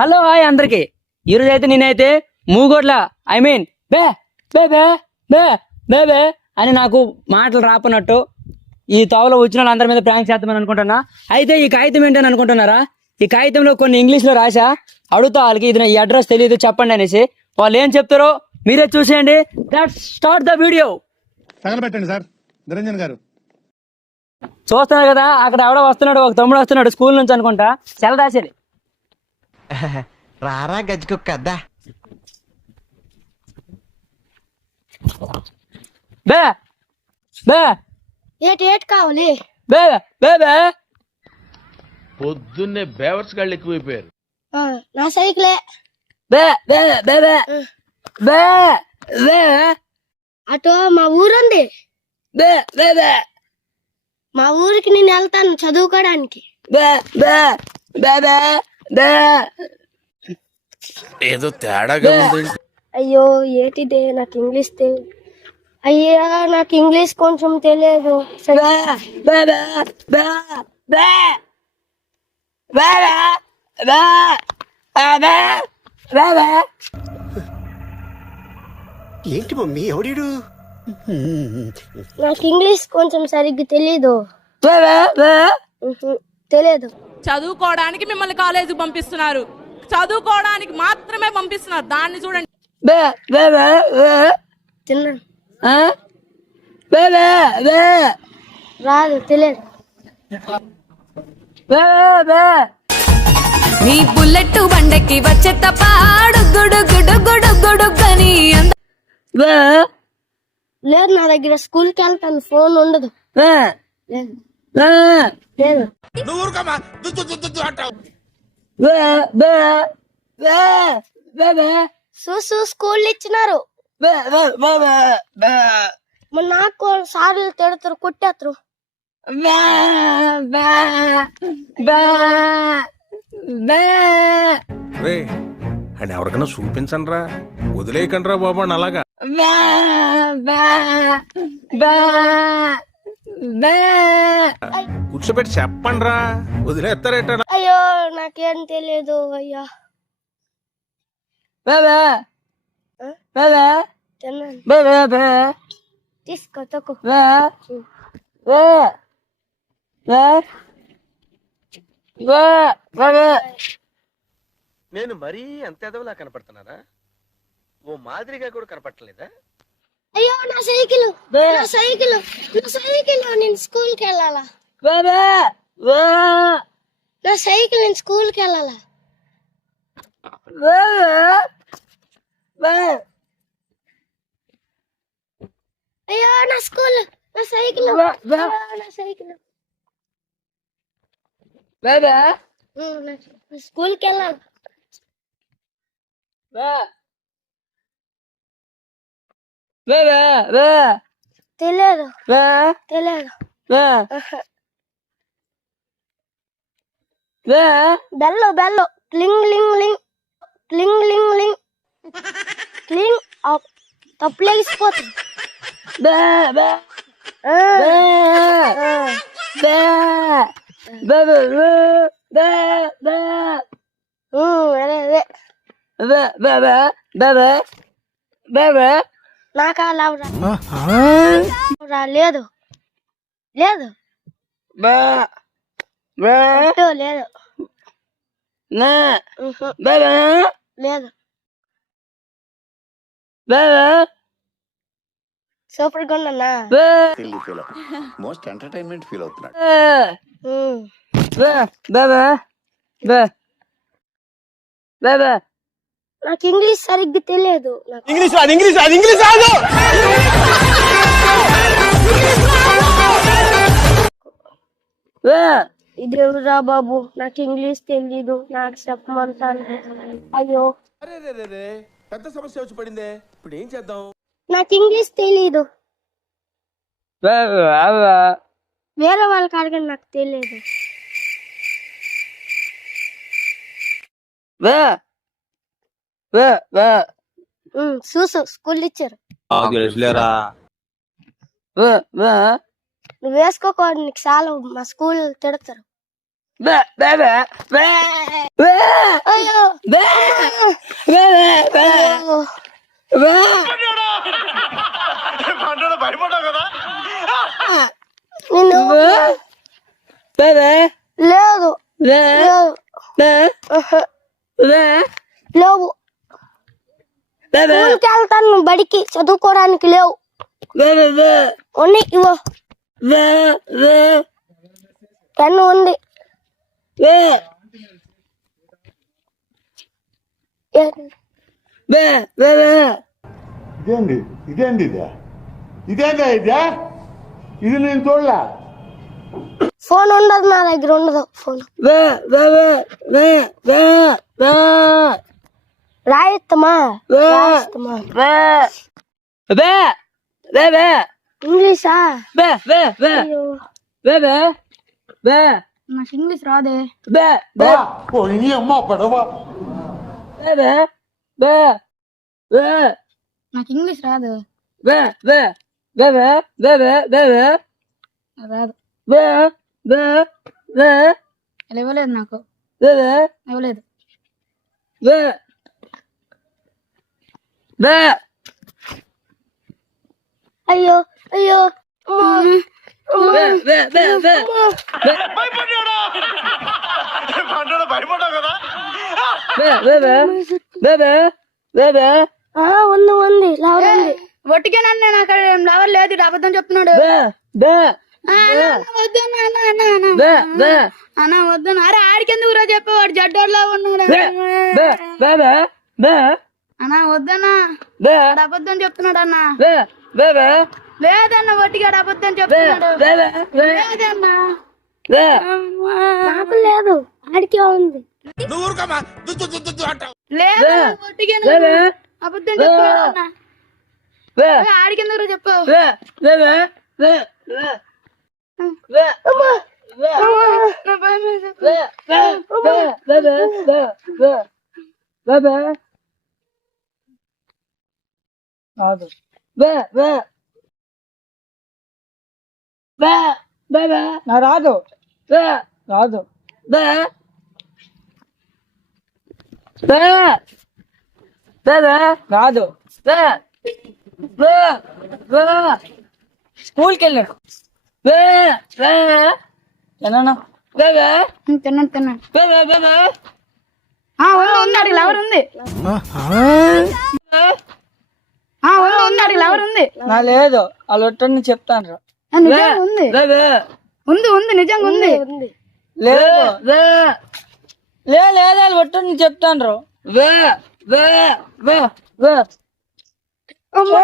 Hello hi అందరికి. ఈరోజు అయితే నేనైతే మూగోడ్ల బే బే బే బే బే బే అని నాకు మాటలు రాపనట్టు ఈ తోవలో వచ్చిన వాళ్ళందరి మీద ప్రాంక్ చేద్దామని అనుకుంటున్నా. అయితే ఈ కాగితం ఏంటని అనుకుంటున్నారా? ఈ కాగితంలో కొన్ని ఇంగ్లీష్లో రాసా. అడుగుతా వాళ్ళకి ఇది ఈ అడ్రస్ తెలియదు చెప్పండి అనేసి. వాళ్ళు ఏం చెప్తారో మీరే చూసేయండి. Let's start the video. తగలబెట్టండి సార్ నిరంజన్ గారు. చూస్తున్నారు కదా, అక్కడ ఎవడో వస్తున్నాడు, ఒక తమ్ముడు వస్తున్నాడు స్కూల్ నుంచి అనుకుంటా. సెల రాసేది రారా గజ్జుకుక్కద్దా బే బే ఏటి కావాలి బే బే బే పొద్దున్నే బేవర్స్ గాళ్ళు ఎక్కువైపోయారు. నా సైకిలే బే బే బే బే బే బే అటు మా ఊరుంది. బే బే బే మా ఊరికి నేను వెళ్తాను చదువుకోవడానికి. బే బే బే బే బే ఏదో తేడాగా ఉంది. అయ్యో ఏటిదే నాకు ఇంగ్లీష్ తెలియదు. అయ్యా నాకు ఇంగ్లీష్ కొంచెం తెలియదు. బే బే బే బే బే బే బే బే బే బే. ఏంటి మమ్మీ ఎవడీడు? నాకు ఇంగ్లీష్ కొంచెం సరిగ్గా తెలీదు. బే బే బే తెలియదు. చదువుకోవడానికి మిమ్మల్ని కాలేజీకి పంపిస్తున్నారు, చదువుకోవడానికి మాత్రమే పంపిస్తున్నారు. దాన్ని చూడండి. బే బే బే బే తిన్నా బే బే బే రాదు తెలియదు. బే బే నీ బుల్లెట్ బండకి వచ్చే తపాడు గుడు గుడు గుడు గుడుగని బే లేదు నా దగ్గర స్కూల్కి వెళ్తాను, ఫోన్ ఉండదు. బే లేదు బే లేదు. బే బే బే బే బే చూసు స్కూల్ ఇచ్చినారు. బే బే బే బే బే మరి నాకు సార్లు తిడతారు, కొట్టేస్తారు. బే బే బే బే రే అని ఎవరికైనా చూపించండి రా, వదిలేయకండి రా బాబు అని అలాగా. బే బే బే బే కూర్చోబెట్టి చెప్పండి రా, వదిలేస్తారేట. అయ్యో నాకేం తెలియదు అయ్యా. బే బే బే బే తిన్నాను. బే బే బే తీసుకో తక్కువ. బే బే బే బే బే బే. నేను మరీ అంత ఎదవలా కనపడుతున్నారా? ఓ మాదిరిగా కూడా కనపడలేదా? అయ్యో నా సైకిల్ నా సైకిల్ నా సైకిల్ నేను స్కూల్కి వెళ్ళాలా? బే బే బే నా సైకిల్ నేను స్కూల్కి వెళ్ళాలా? బే బే అయ్యో నా స్కూల్ నా సైకిల్ బే నా సైకిల్. బే బే స్కూల్కి వెళ్ళాలి. బే బే బే బే తెలియదు బే తెలియదు. బే బే బెల్లు బెల్లు క్లింగ్ లింగ్ లింగ్ క్లింగ్ లింగ్ లింగ్ క్లింగ్ తప్పులేసిపోతుంది. బే బే బే బే బే బే బే బే అదే బే బే బే బే బే బే. నాకు అలా లేదు లేదు బే బే లేదు నా బే బే లేదు. బే సూపర్ గా ఉన్నా. బే మోస్ట్ ఎంటర్టైన్మెంట్ ఫీల్ అవుతున్నాడు. బే బే బే బే బే బే. నాకు ఇంగ్లీష్ సరిగ్గా తెలియదు. బే ఇదేవురా బాబు నాకు ఇంగ్లీష్ తెలీదు, నాకు చెప్పమంటాను. అయ్యో పెద్ద సమస్య వచ్చి పడిందే, ఇప్పుడు ఏం చేద్దాం? నాకు ఇంగ్లీష్ తెలీదు. బే బే వేరే వాళ్ళకి అడగండి, నాకు తెలియదు. బే బే బే చూసు స్కూల్ ఇచ్చారు. బే బే నువ్వు వేసుకోకూడదు, నీకు చాలా మా స్కూల్ తిడతారు. బే బే బే బే బే అయ్యో బే బే నిన్ను బే బే లేదు బే లేదు బే ఆహా, బే లేవు బే బే స్కూల్కి వెళ్తాను బడికి చదువుకోవడానికి లేవు బే బే బే ఉంది ఇవో బే బే పెన్ను ఉంది బే బే బే బే ఇదేంది ఇదేంది ఇదేందా ఇది నేను చూడలే. ఫోన్ ఉండదు నా దగ్గర ఉండదు ఫోన్ బే బే బే బే బే బే రాయిత్తమా బే రాయిత్తమా బే బే బే బే ఇంగ్లీషా బే బే బే అయ్యో, బే బే బే నాకు ఇంగ్లీష్ రాదే బే బే ఓ ఈ అమ్మ పడవ బే బే బే బే నాకు ఇంగ్లీష్ రాదు బే బే బే బే బే బే బే బే రాదు బే బే బే ఇలా ఇవ్వలేదు నాకు బే బే ఇవ్వలేదు బే బే అయ్యో అయ్యో అమ్మా, బే బే బే బే బే బే బే బే బే బే బే ఆ, ఉంది ఉంది లవర్ ఉంది ఒట్టిగానన్నా నాకు లవర్ లేదు అబద్ధం చెప్తున్నాడు బే బే వద్దు బే బే అన్న వద్దు అరే ఆడికెందుకు రా చెప్పేవాడు జడ్డోర్లా ఉన్నాడు బే బే బే బే బే అన్న వద్దన్నా బే వాడు అబద్ధం చెప్తున్నాడు అన్న బే బే బే లేదన్న ఒట్టిగాడు అబద్ధం బే చెప్తున్నాడు బే బే లేదన్నా బే నాకు లేదు ఆడికే ఉంది నువ్వు ఊరుకోమా అంటావు. లేదా ఒట్టిగా బే బే అబద్ధం చెప్తున్నాడు అన్న బే ఆడికెందుకు రా చెప్పావు బే బే బే బే బే బే బే నా భయం వేసింది. బే బే బే బే బే బే బే బే రాదు బే బే బే బే బే నా రాదు బే రాదు బే బే బే బే రాదు బే బే బే స్కూల్కి వెళ్ళాడు బే బే ఏనా బే బే తిన్నాను తిన్నాను బే బే బే బే ఉంది ఉంది లవర్ ఉంది ఉంది లవర్ ఉంది నా లేదు వాళ్ళు ఒట్టని చెప్తాను నిజంగా ఉంది ఉంది ఉంది నిజంగా ఉంది లేదు లేదు వాళ్ళు ఒట్టని చెప్తాను వే వే వే వే వే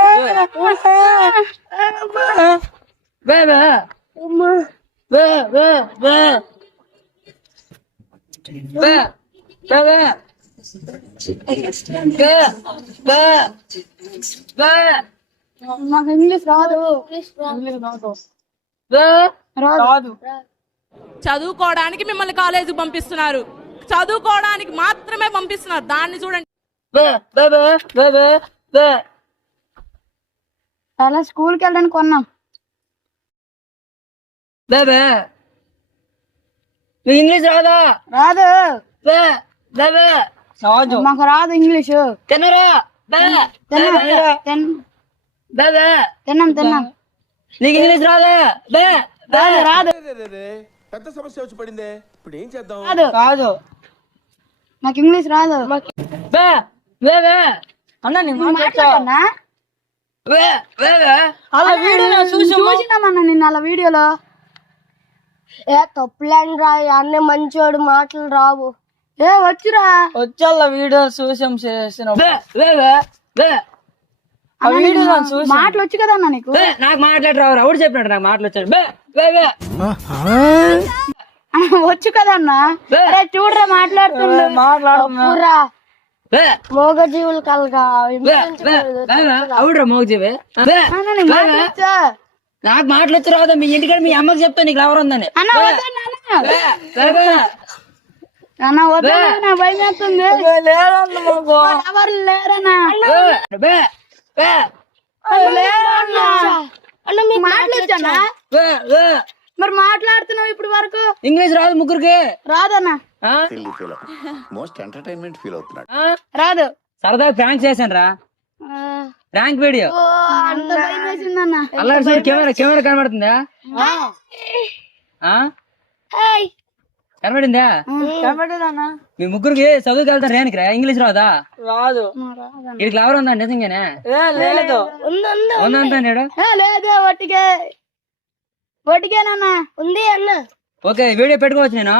వే వే వే వే వే వే వే నాకు ఇంగ్లీష్ రాదు రాదు చదువుకోవడానికి మిమ్మల్ని కాలేజీకి పంపిస్తున్నారు, చదువుకోవడానికి మాత్రమే పంపిస్తున్నారు. దాన్ని చూడండి. అలా స్కూల్కి వెళ్ళడానికి కొన్నాం బేబే నీకు ఇంగ్లీష్ రాదా? రాదు బేబే రాదు. మాకు రాదు ఇంగ్లీష్ తినరా? తిన్నాం తిన్నాం నీకు ఇంగ్లీష్ రాదా? రాదు రాదు పెద్ద సమస్య వచ్చి పడిందే ఇప్పుడు ఏం చేద్దాం? రాదు కాదు నాకు ఇంగ్లీష్ రాదు బేబే అన్న నీకు మాట్లాడన్నా అలా వీడియో చూసినామన్నా నిన్న అలా వీడియోలో ఏ తప్పులేని రా అన్నీ మంచోడు మాటలు రావు ఏ వచ్చురా వచ్చాల వీడియో చూసాం చేసిన మాటలు వచ్చు కదా అన్న నీకు నాకు మాట్లాడి రావు ఎవడు చెప్పినాడు నాకు మాటలు వచ్చాడు వచ్చు కదా అన్న అరే చూడరా మాట్లాడుతురా మోగ జీవులు కలగా అవుడ్రా మోగజీవే నాకు మాటలు వచ్చి రాదా? మీ ఇంటికాడ మీ అమ్మకి చెప్తా నీకు ఎవరు ఉందని. అన్న వద్దన్నా భయం వేస్తుంది ఎవరు లేరన్నా అన్న మీకు మాటలు వచ్చానా మరి మాట్లాడుతున్నావు ఇప్పుడు వరకు ఇంగ్లీష్ రాదు ముగ్గురికి. రాదన్నా మోస్ట్ ఎంటర్టైన్మెంట్ ఫీల్ అవుతున్నాడు. రాదు సరదాగా ప్రాంక్ చేశాను రా. Prank video. అంత భయం వేసిందన్న. అల్లారి చూడు, కెమెరా కనబడుతుందా? హాయ్ కనబడిందా? కనబడేదన్న. మీ ముగ్గురికి చదువుకి వెళ్తారు రేనికి రా, ఇంగ్లీష్ రాదా? రాదు. వీడికి ఎవరు ఉందా నిజంగానే? లేదు. ఉందంతా నేడు. లేదు ఒట్టికేనన్నా ఉంది అన్న. ఓకే, వీడియో పెట్టుకోవచ్చు నేను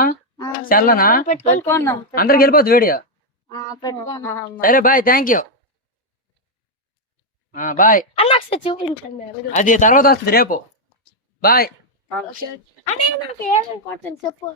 సెల్లనా? పెట్టుకున్నా. అందరికి వెళ్ళిపోద్ది వీడియో. పెట్టుకున్నా. సరే బాయ్, థ్యాంక్ యూ. బాయ్. అన్న ఒకసారి చూపించండి. అది తర్వాత వస్తుంది రేపు. బాయ్. అంటే నాకు ఏం కొట్టండి చెప్పు.